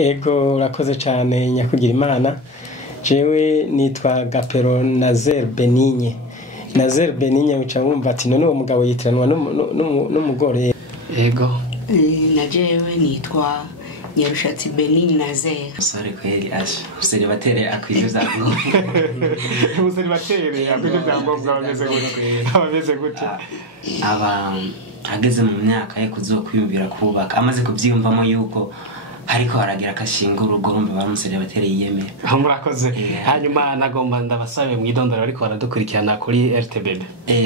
Ego urakoze cyane nyakugira imana. Jewe nitwa Gapero Nazer Benigne. Nazer Benigne wica wumva ati none uwo mugabo yitiranwa n'umugore. Ego na jewe nitwa Nyarushatsi Benigne Nazer. Sorry kweli asha. Useni batere akwije zango. Useni batere akwije zango bameze gute. Aba ageze mu myaka yo kuzokwiyumvira kubaka amaze kubyiyumvamo yuko hariko haragira akashinga urugo rumbe bamusere batereye yemera. Murakoze. Hanyuma nagomba ndabasabe mwidondora ariko baradukurikirana kuri RTBB.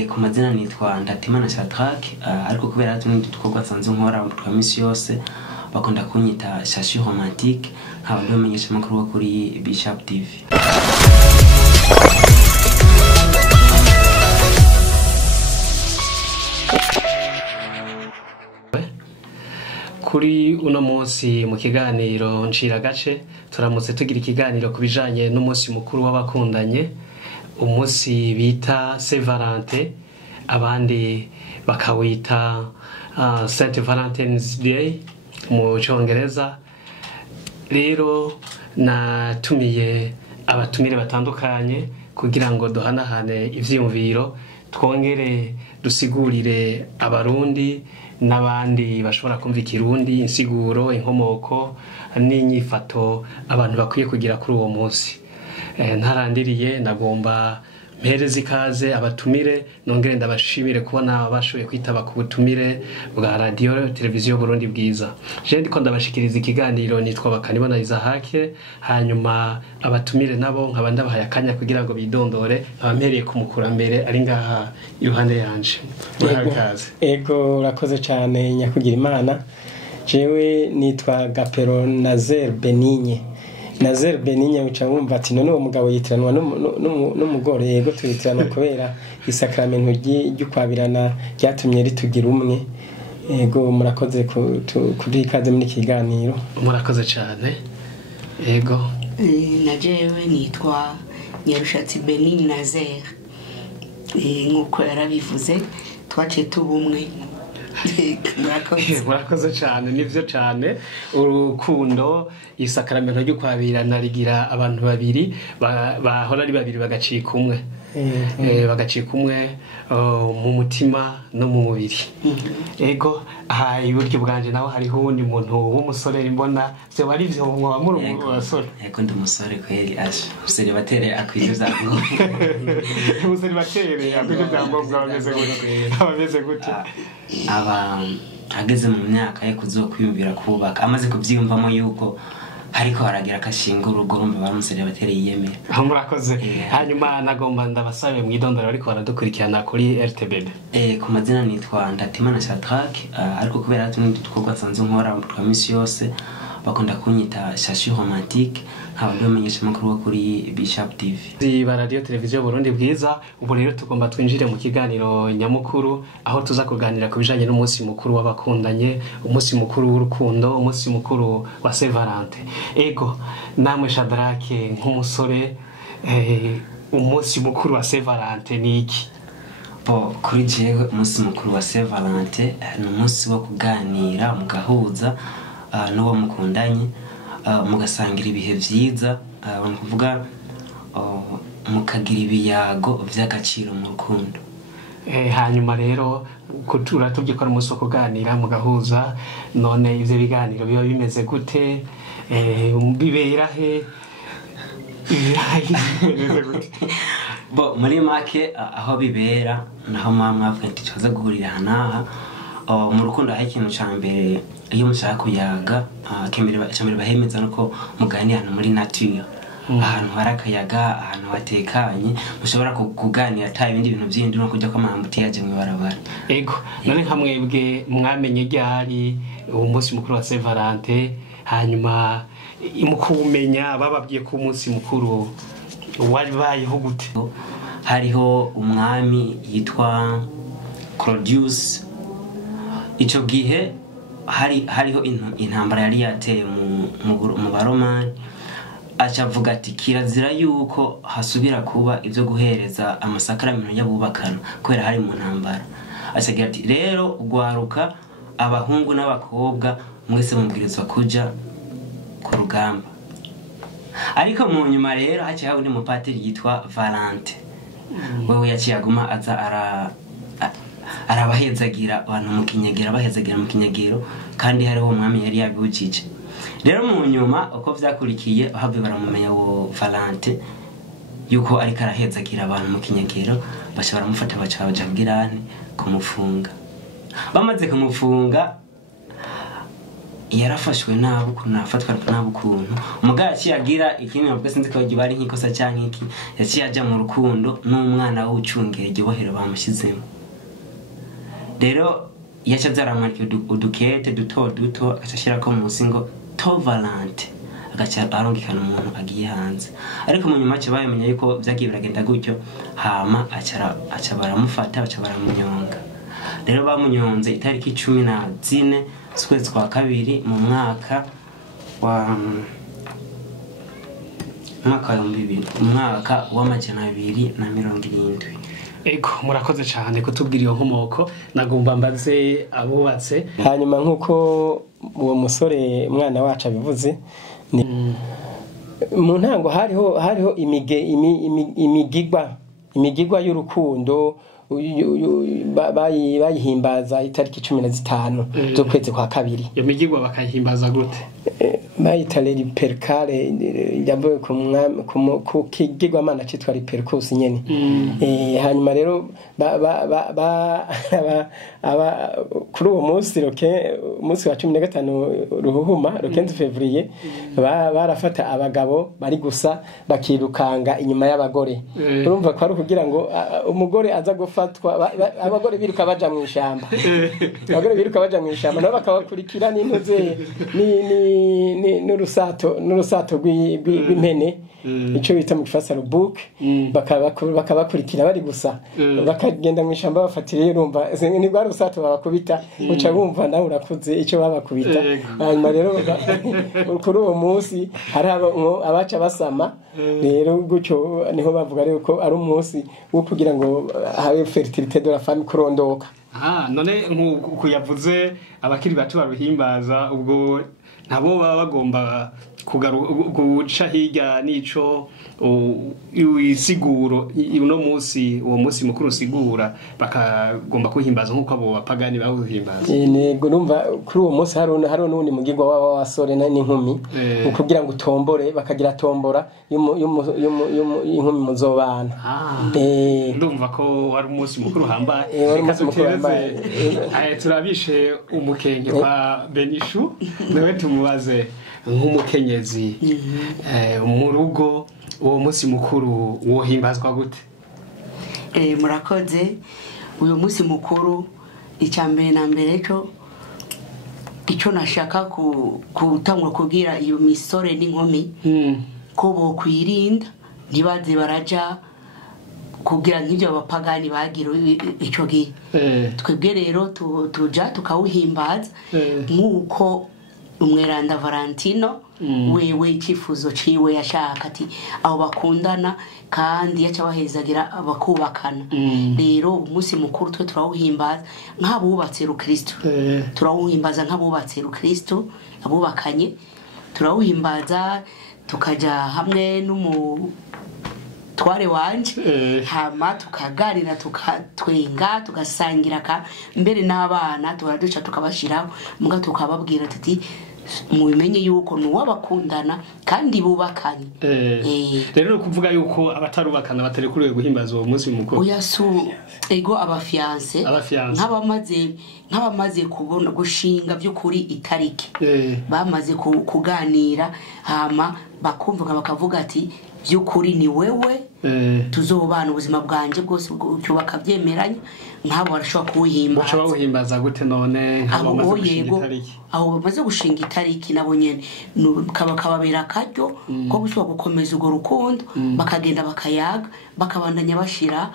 Ku mazina nitwa Ndatimana Shadrack, ariko kubera tundi dukorwa sanze nkora twa misi yose bakunda kunyita Shashi Romantique, nkaba ndamenyesha makuru kuri Bishop TV. Kuri uno munsi mu kiganiro ncira gace turamutse tugira ikiganiro kubijanye n'umunsi mukuru w'abakundanye, umunsi bita Saint Valentin, abandi bakawita Saint Valentine's Day mu Cyongereza. Rero natumiye abatumire batandukanye kugira ngo duhanahane ivyiyumviro, twongere dusigurire abarundi n'abandi bashobora kumva ikirundi insiguro, inkomoko n'inyifato abantu bakwiye kugira kuri uwo munsi. Ntarandiriye nagomba mpereza ikaze abatumire, nongere ndabashimire kubona bashoboye kwitaba ku butumire bwa radio televiziyo Burundi Bwiza. Je ndiko ndabashikiriza ikiganiro nitwa Bakanibona Isaac, hanyuma abatumire nabo nkaba ndabahaye akanya kugira ngo bidondore, nkabampereye ku mukurambere ari ngaha iruhande yanje. Ego urakoze cyane nyakugira imana. Jewe nitwa Gapero Nazer Benigne. Nazer Benigne wica wumva ati none uwo mugabo yitiranwa n'umugore. Yego tuyitiranwa kubera isakramento ry'ukwabirana ryatumye ritugira umwe. Ego murakoze kuri ikaze muri kiganiro. Murakoze cyane. Ego na jewe nitwa Nyarushatsi Benigne Nazer. Nkuko yarabivuze twaciye tubumwe. Murakoze cyane, nivyo cyane. Urukundo isakramento ryo kwabirana rigira abantu babiri bahora ari babiri bagacika umwe. Bagacika umwe mu mutima no mu mubiri. Ego iburyo bwanje naho hariho uwundi muntu w'umusore mbona byo bari byo mwa muri umusore. Ego ndi umusore kweli asha. Useni batere akwije zango. Useni batere akwije zango bameze gute. Aba ageze mu myaka yo kuzokwiyumvira kubaka amaze kubyiyumvamo yuko hariko haragira akashinga urugo rumbe bamusere batereye yemera. Murakoze. Hanyuma nagomba ndabasabe mwidondora ariko baradukurikirana kuri RTBB. Ku mazina nitwa Ndatimana Shadrack, ariko kubera tundi dukorwa sanze nkora twa misi yose bakunda kunyita Shashi Romantique, nkaba ndamenyesha makuru kuri Bishop TV. Ziba radio televiziyo Burundi Bwiza. Ubu rero tugomba twinjire mu kiganiro nyamukuru aho tuza kuganira kubijanye n'umunsi mukuru w'abakundanye, umunsi mukuru w'urukundo, umunsi mukuru wa Saint Valentin. Ego namwe Shadrack nk'umusore, umunsi mukuru wa Saint Valentin ni iki? Kuri jewe umunsi mukuru wa Saint Valentin ni umunsi wo kuganira mugahuza n'uwo mukundanye, mugasangira ibihe vyiza, kuvuga mukagira ibiyago vy'agaciro mu rukundo. Hanyuma rero kutura tubye ko umunsi wo kuganira mugahuza, none ivyo biganiro biba bimeze gute? Bibera he? Bimeze gute? Muri make aho bibera naho mwavuga nti tuza guhurira hanaha. Mu rukundo hari ikintu ca mbere iyo mushaka kuyaga, cyambere bahemeza nuko muganira muri nature, ahantu hari akayaga, ahantu hatekanye, mushobora kuganira ata ibindi bintu byindi no kujya kwamambuti yaje mu barabara. Ego none nkamwebwe mwamenye ryari umunsi mukuru wa Saint Valentin, hanyuma mukumenya bababwiye ko umunsi mukuru wabayeho gute? Hariho umwami yitwa Claudius. Ico gihe hariho intambara yari yateye mu Baromani, acavuga ati kirazira yuko hasubira kuba ivyo guhereza amasakramento y'abubakana kubera hari mu ntambara. Acagira ati rero ugwaruka abahungu n'abakobwa mwese mubwirizwa kuja ku rugamba. Ariko mu nyuma rero haciye haba undi mupatiri yitwa Valante, wewe yaciye aguma aza arabahezagira abantu mu kinyegero, abahezagira mu kinyegero, kandi hariho umwami yari yabujije. Rero mu nyuma uko vyakurikiye ahavye baramumenya wo Valante yuko ariko arahezagira abantu mu kinyegero, baca baramufata baca baja bwirane kumufunga. Bamaze kumufunga yarafashwe nabi ukuntu afatwa nabi ukuntu umugabo yaciye agira ikindi nabwo sinzi ko bari nk'ikosa canke iki, yaciye aja mu rukundo n'umwana w'ucungeye ibohero bamushizemo. Rero yaca zaramwarika udukete duto duto agashirako munsi ngo to Valante, agaca arongikana umuntu agiye hanze. Ariko mu nyuma cyo bayemenya yuko vyagiye biragenda gutyo, hama aca baramufata baca baramunyonga. Rero bamunyonze itariki 14 z'ukwezi kwa kabiri mu mwaka wa w'amajana 270. Ego murakoze cyane kutubwira iyo nkomoko. Nagomba mbaze abubatse, hanyuma nk'uko uwo musore umwana wacu abivuze, mu ntango hariho imigigwa y'urukundo bayihimbaza itariki 15 z'ukwezi kwa kabiri. Iyo migigwa bakayihimbaza gute? Bayita Percale, yaboye ku kigigwamana citwa Percus nyene. Hanyuma rero kuri uwo munsi wa 15 ruhuhuma 15 février barafata abagabo bari gusa bakirukanga inyuma y'abagore. Urumva ko ari kugira ngo umugore aza gufatwa, abagore biruka baja mu ishamba, abagore biruka baja mu ishamba nabo bakabakurikira n'intuze n'urusato rw'impene, ico bita mu Gifaransa rubuk, bakabakurikira bari gusa, bakagenda mu ishamba bafatiriye. Urumva ni rwa rusato babakubita, uca bumva nawe urakuze ico babakubita. Hanyuma rero kuri uwo munsi hari abaca basama, rero gutyo niho bavuga rero ko ari umunsi wo kugira ngo habe fertilité de la femme, kurondoka. None nk'uko yavuze abakiri bato baruhimbaza, ubwo nabo baba bagomba guca hirya n'ico isiguro uno munsi, uwo munsi mukuru usigura, bakagomba kuhimbaza nk'uko abo bapagani bawuhimbaza. Nego numva kuri uwo munsi hari n'undi mugirwa w'abasore n'inkumi, kugira ngo utombore, bakagira tombora y'inkumi muzobana. Ndumva ko wari umunsi mukuru hambaye. Turabishe umukenke kwa Benishu, nawe tumubaze nk'umukenyezi mu rugo, uwo munsi mukuru wohimbazwa gute? Murakoze. Uyu munsi mukuru icyambere na mbere icyo nashaka gutangura kubwira iyo misore n'inkumi ko bokwirinda ntibaze baraja kugira nk'ibyo abapagani bagira icyo gihe. Twebwe rero tuja tukawuhimbaza nk'uko umweranda Valentino wewe icyifuzo ciwe yashaka ati abo bakundana kandi yaca bahezagira bakubakana. Rero umunsi mukuru twe turawuhimbaza nk'abubatse Kristo, turawuhimbaza nk'abubatse Kristo, abubakanye turawuhimbaza, tukaja hamwe n'umutware wanje, hama tukaganira, tukatwenga, tugasangira mbere n'abana tukaduca tukabashiraho muga tukababwira tuti mubimenye yuko nuwabakundana kandi bubakanye. Rero kuvuga yuko abatarubakana baterekuriwe guhimbaza uwo munsi mukuru. Oyasu ego abafiance nk'abamaze kubona gushinga by'ukuri itariki, bamaze kuganira, hama bakumvuga bakavuga ati by'ukuri ni wewe tuzobana ubuzima bwanje bwose, cyo bakabyemeranya, nk'abo barashobora kuwuhimbaza. Baca bawuhimbaza gute none nk'abamaze gushinga itariki? Aho bamaze gushinga itariki nabo nyene kababera akaryo ko gushobora gukomeza urwo rukundo, bakagenda bakayaga, bakabandanya bashira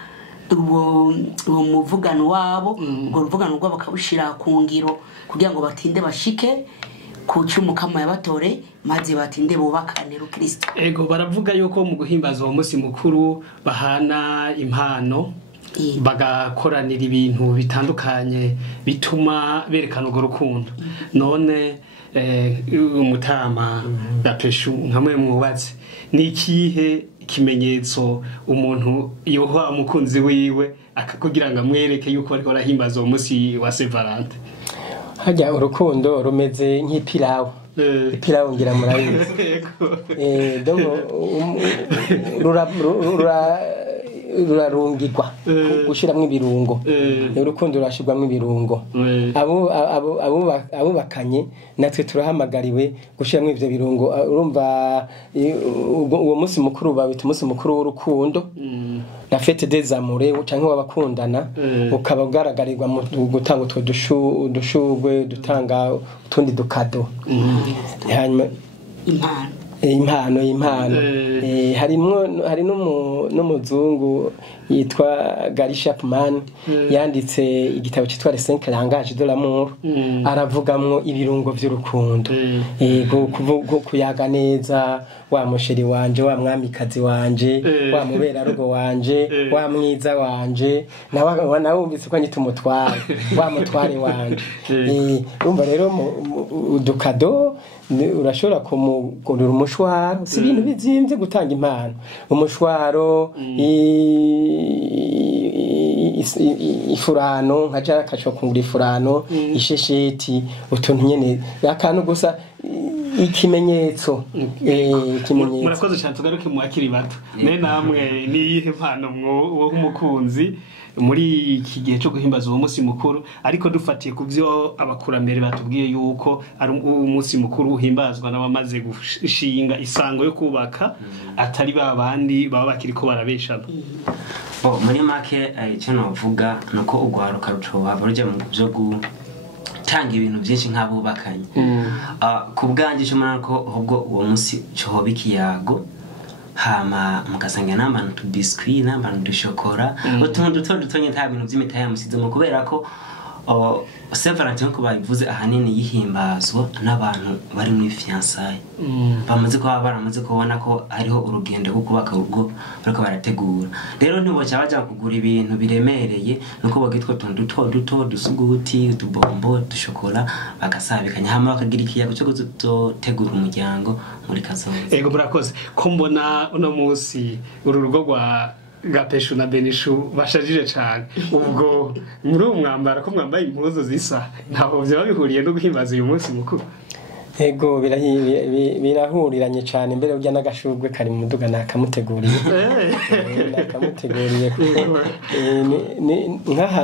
uwo muvugano wabo, urwo ruvugano rwabo bakabushira ku ngiro kugira ngo batinde bashike ku cy'umukama yabatore, maze batinde bubakane Kristo. Ego baravuga yuko mu guhimbaza uwo munsi mukuru bahana impano, bagakoranira ibintu bitandukanye bituma berekana urwo rukundo. None umutama Gapeshu nkamwe mwubatse ni ikihe kimenyetso umuntu yoha umukunzi wiwe akakugira ngo amwereke yuko ariko arahimbaza uwo munsi wa Saint Valentin? Hajya urukundo rumeze nk'ipirawu. Ipirawu ngira murabizi. Donc rurarungirwa gushiramwe ibirungo. Urukundo rurashirwamwe ibirungo. Abubakanye natwe turahamagariwe gushiramwe ivyo birungo. Urumva uwo munsi mukuru babita umunsi mukuru w'urukundo. La fête des amoureux canke w'abakundana ukaba ugaragarirwa mu gutanga utwo dushugwe dutanga utundi dukado. Hanyuma impano hari n'umuzungu yitwa Gary Chapman yanditse igitabo cyitwa Les 5 langages de l'amour, aravugamwo ibirungo by'urukundo, kuyaga neza, wa musheri wanje, wa mwamikazi wanje, wa mubera rugo wanje, wa mwiza wanje, nawe wumvise ko anyita umutware, wa mutware wanje. Urumva rero udukado urashobora kumugurira umushwaro, si ibintu bizimvye gutanga impano, umushwaro, ifurano, nkaja kashokungura ifurano, ishesheti, utuntu nyene akantu gusa ikimenyetso. Murakoze cyane, tugaruke mu akiri bato. Namwe ni iyihe mpano umukunzi muri iki gihe cyo guhimbaza uwo munsi mukuru, ariko dufatiye ku byo abakurambere batubwiye yuko ari umunsi mukuru uhimbazwa n'abamaze gushinga isango yo kubaka, atari babandi baba bakiriko barabeshana? Muri make icyo navuga nuko ugwaruka rucoba barujya mu byo gutanga ibintu byinshi nk'abubakanye. Ku bwanjye cyo murana ko ahubwo uwo munsi cyo bikiyago, hama mukasanga n'abantu tu biscuit n'abantu du chocolat, utuntu duto nta bintu by'imitahe yamusizemo, kubera ko Saint Valentin ko babivuze ahanini yihimbazwa n'abantu bari muri fiançailles, bamaze kuba baramaze kubona ko hariho urugendo rwo kubaka urugo bariko barategura. Rero ntibo cyabaja kugura ibintu biremereye, nuko bagitwa tuntu duto dusuguti, utubombo, dushokora, bagasabikanya hama bakagira ikiyago cyo gutegura umuryango muri kazoza. Ego murakoze ko mbona uno munsi uru rugo rwa Gapeshu na Benishu bashajije cyane. Ubwo muri umwambara ko mwambaye impuzu zisa, ntaho byo bihuriye no guhimbaza uyu munsi mukuru? Ego birahuriranye cyane, mbere ujya n'agashurwe kari mu muduga nakamuteguriye. Nakamuteguriye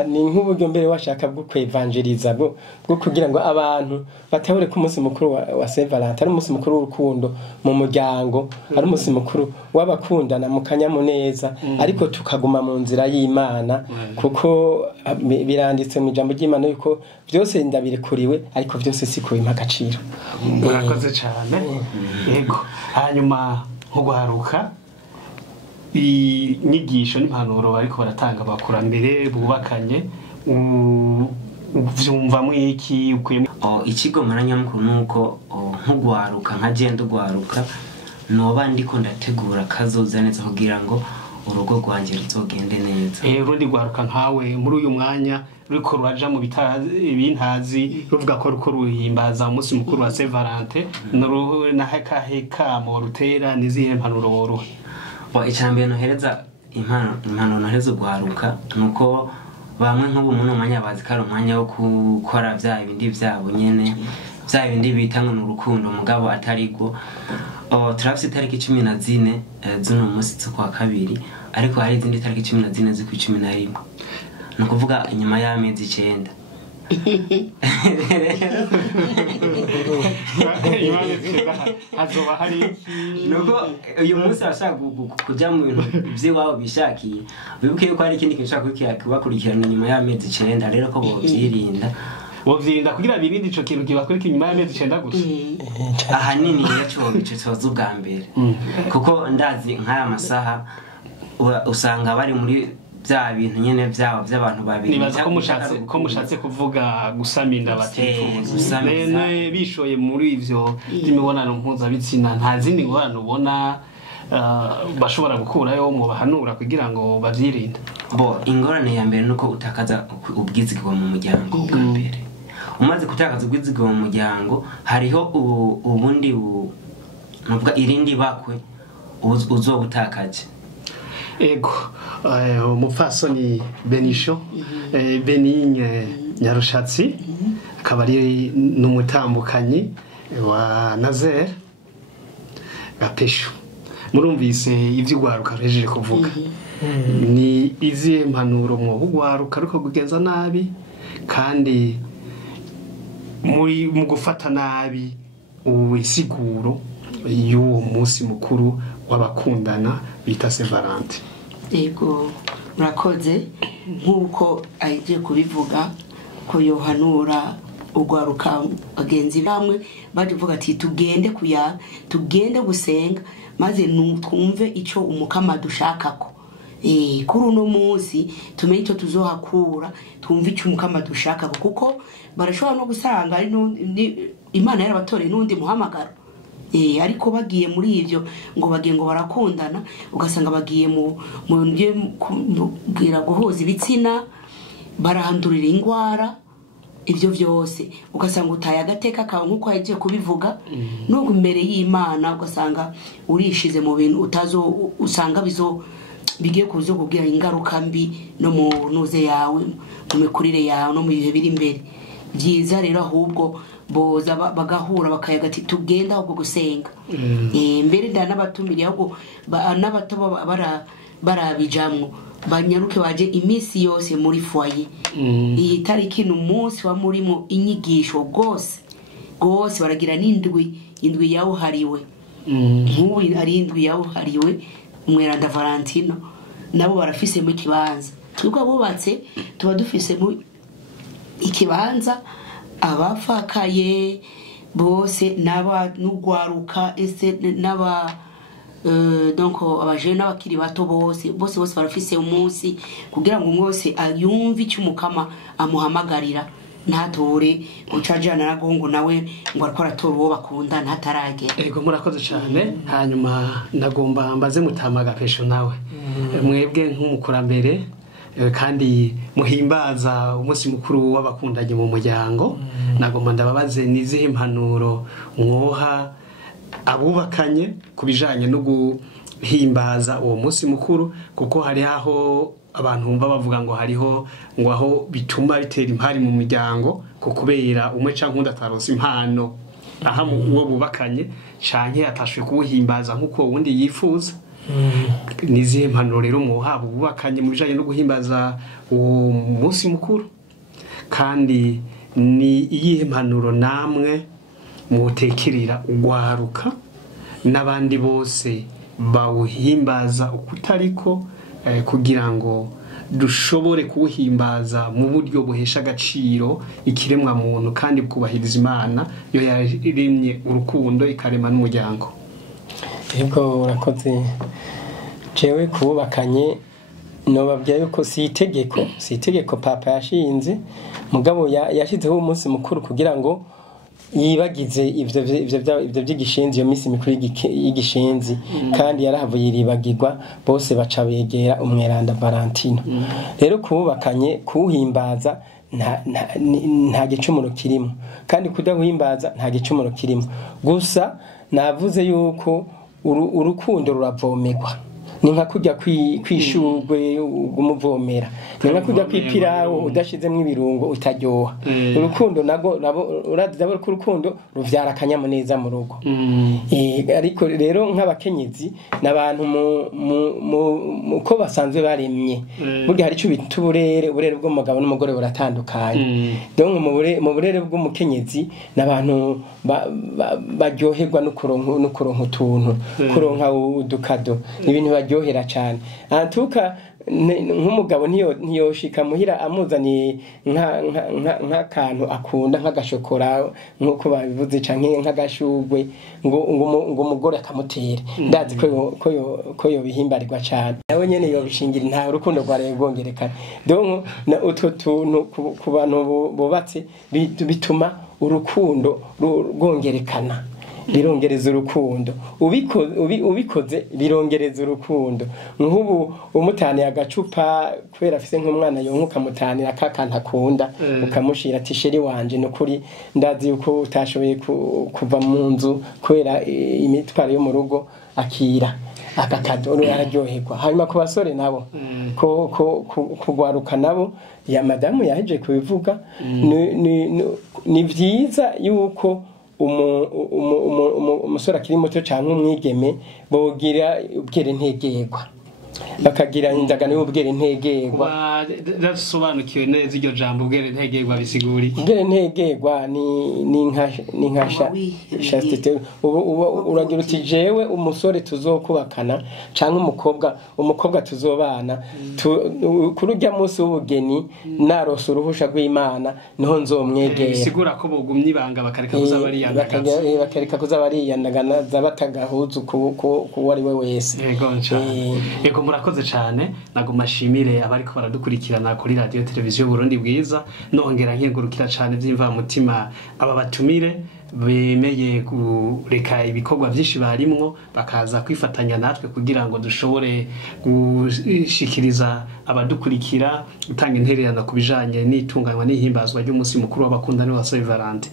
ni nk'uburyo mbere washaka bwo kwevangeliza, bwo kugira ngo abantu batahure ko umunsi mukuru wa Saint Valentin ari umunsi mukuru w'urukundo mu muryango, ari umunsi mukuru w'abakundana mu kanyamuneza, ariko tukaguma mu nzira y'Imana, kuko biranditse mu ijambo ry'Imana yuko byose ndabirekuriwe, ariko byose siko bimpa agaciro. Murakoze cyane. Yego, hanyuma nko guharuka inyigisho n'impanuro bariko baratanga abakurambere bubakanye, uvyumva mwiki ukwiye? Ikigo maranyamukuru nuko nk'ugwaruka nka genda ugwaruka noba ndiko ndategura kazoza neza kugira ngo urugo rwanje ruzogende neza. Rundi gwaruka nkawe muri uyu mwanya ruriko ruraja mu bintazi ruvuga ko ruko ruhimbaza umunsi mukuru wa Saint Valentin, na heka mo rutera nizihe mpanuro boruha? Icyambere nohereza impano nohereza ugwaruka nuko bamwe nk'ubu muri umwanya bazi ko ari umwanya wo gukora bya ibindi byabo nyene, bya ibindi bita ngo n'urukundo mugabo atari go. Turafite itariki 14 z'uno munsi kwa kabiri, ariko hari izindi tariki 14 z'ukwa 11, nukuvuga inyuma y'amezi 9. Hazoba hari nuko uyu munsi ashaka kujya mu bintu by'iwabo bishakiye, bibuke yuko hari ikindi kintu ushaka kubakurikirana nyuma y'amezi 9, rero ko bovyirinda kugira birinde ico kintu kibakurikira nyuma y'amezi 9 gusa. Ahanini yaco bicozo bwa mbere, kuko ndazi nk'aya masaha usanga bari muri bya bintu nyene by'abantu babiri. Nibaza ko mushatse kuvuga gusaminda batifuza, nene bishoye muri ivyo by'imibonano mpuzabitsina, nta zindi ngorane ubona bashobora gukurayo mu bahanura kugira ngo bavyirinde? Ingorane ya mbere nuko utakaza ubwizigwa mu muryango bwa mbere. umaze gutakaza ubwizigiro mu muryango hariho ubundi navuga irindi bakwe uzobutakaje. Ego umupfasoni Benisho Benigne Nyarushatsi akaba ari n'umutambukanyi wa Nazer Gapesho. Murumvise ivyo ugwaruka rejeje kuvuga ni izihe mpanuro mu ugwaruka ariko kugenza nabi kandi mu gufata nabi uwisiguro y'uwo munsi mukuru w'abakundana bita Saint Valentin. Yego murakoze nk'uko agiye kubivuga ko yohanura ugwaruka bagenzi bamwe baje vuga ati tugende tugende gusenga maze twumve ico umukama dushakako kuri uno munsi tumenye icyo tuzohakura twumve icyo umukama dushakako kuko barashobora no gusanga ari Imana yarabatoreye n'undi muhamagaro ariko bagiye muri ivyo ngo bagiye ngo barakundana ugasanga bagiye mu bwira guhoza ibitsina barandurira ingwara ivyo vyose ugasanga utaye agateka kawe nkuko yagiye kubivuga nubwo imbere y'Imana ugasanga urishize mu bintu usanga bigiye kubwira ingaruka mbi no mu nuze yawe mu mikurire yawe no mu bihe biri imbere. Byiza rero ahubwo boza bagahura bakayaga ati tugenda ahubwo gusenga mbere n'abatumiriye ahubwo n'abato barabijamwo banyaruke baje imisi yose muri foyer. Iyi tariki n'umunsi wa murimo inyigisho gose baragira n'indwi yawuhariwe nk'ubu ari indwi yawuhariwe umweranda Valentino nabo barafise mu kibanza twebwe abubatse tuba dufise mu ikibanza abafakaye bose n'ugwaruka ese donc abajene n'abakiri bato bose barafise umunsi kugira ngo umwose ayumve icyo umukama amuhamagarira ntatore gucajana nagongo nawe ngo ariko aratora uwo bakunda ntatarage. Ego murakoze cyane. Hanyuma nagomba mbaze Mutama Gapesho nawe mwebwe nk'umukurambere kandi muhimbaza umunsi mukuru w'abakundanye mu muryango nagomba ndababaze nizihe impanuro mwoha abubakanye kubijanye no guhimbaza uwo munsi mukuru kuko hari aho abantu bumva bavuga ngo hariho ngo aho bituma bitera impari mu muryango kubera umwe canke undi ataronse impano aha uwo bubakanye canke atashwe kuwuhimbaza nkuko uwundi yifuza. Nizihe impanuro rero mwoha bubakanye mu bijanye no guhimbaza uwo munsi mukuru kandi ni iyihe impanuro namwe mutekerera ugwaruka n'abandi bose bawuhimbaza ukutariko kugira ngo dushobore kuwuhimbaza mu buryo buhesha agaciro ikiremwa muntu kandi kubahiriza Imana yo yaremye urukundo ikarema n'umuryango. Yego urakoze. Jewe kubakanye nobabwiye yuko si itegeko papa yashinze mugabo yashizeho umunsi mukuru kugira ngo yibagize ivyo by'igishinzi iyo misi mikuru y'igishinzi kandi yarahavuye yiribagirwa bose baca begera umweranda Valentino. Rero kubakanye kuhimbaza nta gicumuro kirimo kandi kudahuhimbaza nta gicumuro kirimo gusa navuze yuko urukundo ruravomerwa ni nka kujya kwishurwe umuvomera ni nka kujya kwipirawo udashizemo ibirungo utaryoha. Urukundo nabo uradaba ko urukundo ruvyara akanyamuneza mu rugo. Ariko rero nk'abakenyezi nabantu ko basanzwe baremye burya hari cyo bita uburere bw'umugabo n'umugore buratandukanye. Donc mu burere bw'umukenyezi nabantu baryoherwa no kuronka utuntu kuronka udukado ibintu baryohera cyane. Antuka nk'umugabo ntiyoshika muhira amuzaniye nk'akantu akunda nk'agashokora nk'uko babivuze canke nk'agashugwe ngo umugore akamutere ndazi ko yobihimbarirwa cyane nawe nyene yobishingira nta urukundo rware rwongerekana. Donc utwo tuntu ku bantu bubatse bituma urukundo rwongerekana birongereza urukundo ubikoze birongereza urukundo nk'ubu umutaniye agacupa kubera afise nk'umwana yonka ukamutanira kakanta akunda ukamushira ati sheri wanje nukuri ndazi yuko utashoboye kuva mu nzu kubera imitwaro yo mu rugo akira akakadoro yararyoherwa hanyuma ku basore nabo kugwaruka nabo ya madamu yaje kubivuga ni vyiza yuko umusore akiri muto cyangwa umwigeme bogira ubwere ntegerwa bakagira indagano y'ubwere ntegerwa dasobanukiwe neza iryo jambo ubwere ntegerwa bisiguri ubwere ntegerwa ni nka chastité uragira uti jewe umusore tuzokubakana cyangwa umukobwa tuzobana kuri urya munsi w'ubugeni narose uruhusha rw'Imana niho nzomwegera bisigura ko bogumye ibanga bakareka kuza bariyandagana zabatagahuzu ku wari we wese yego murakoze cyane naguma ashimire abariko baradukurikirana kuri radio televiziyo Burundi bwiza nongera nkengurukira cyane byimva mutima aba batumire bemeye kureka ibikorwa byinshi barimwo bakaza kwifatanya natwe kugira ngo dushobore gushikiriza abadukurikira gutanga intererano kubijanye n'itunganywa n'ihimbazwa ry'umunsi mukuru w'abakundana wa Saint Valentin.